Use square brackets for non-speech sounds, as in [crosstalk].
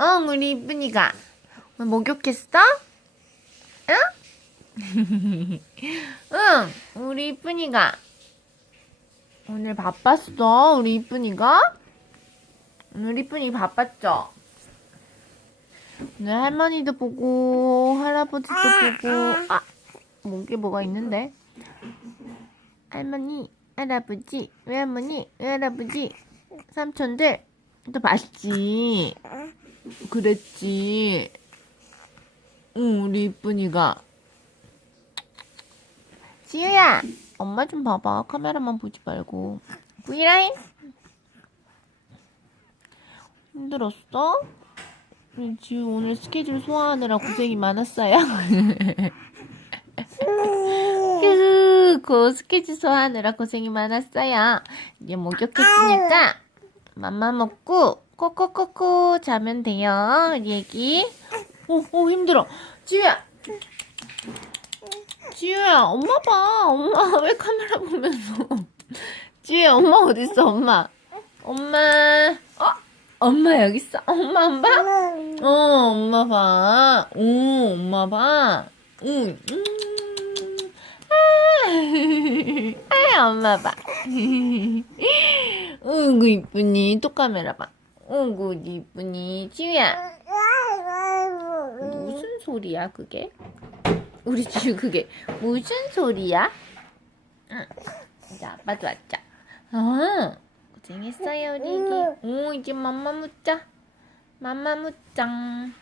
[laughs] 응, 우리 이쁜이가. 오늘 목욕했어? 응? 응, 우리 이쁜이가. 오늘 바빴어, 우리 이쁜이가? 오늘 이쁜이 바빴죠? 오늘 할머니도 보고, 할아버지도 보고, 아! 목에 뭐가 있는데? 할머니, 할아버지, 외할머니, 외할아버지, 삼촌들, 또 봤지? 그랬지. 응, 우리 이쁜이가. 지우야, 엄마 좀 봐봐. 카메라만 보지 말고. 브이라인? 힘들었어? 우리 지우 오늘 스케줄 소화하느라 고생이 많았어요. 휴, [laughs] 그 스케줄 소화하느라 고생이 많았어요. 이제 목욕했으니까 맘마 먹고 코코코코 자면 돼요. 애기. 오, 오 힘들어. 지우야. 지우야, 엄마 봐. 엄마 왜 카메라 보면서. 지우야, 엄마 어딨어, 엄마? 엄마. 어? 엄마 여기 있어. 엄마 안 봐? 어, 엄마 봐. 오, 엄마 봐. 응. 음. 아, [laughs] 아, 엄마 봐. [laughs] 어구 이쁘니. 또 카메라 봐. 어구 이쁘니. 지우야. 무슨 소리야 그게? 우리 지우 그게 무슨 소리야? 응. 이제 아빠도 왔자. 어, 고생했어요 우리 애기. 오 이제 맘마 묻자. 맘마 묻짱.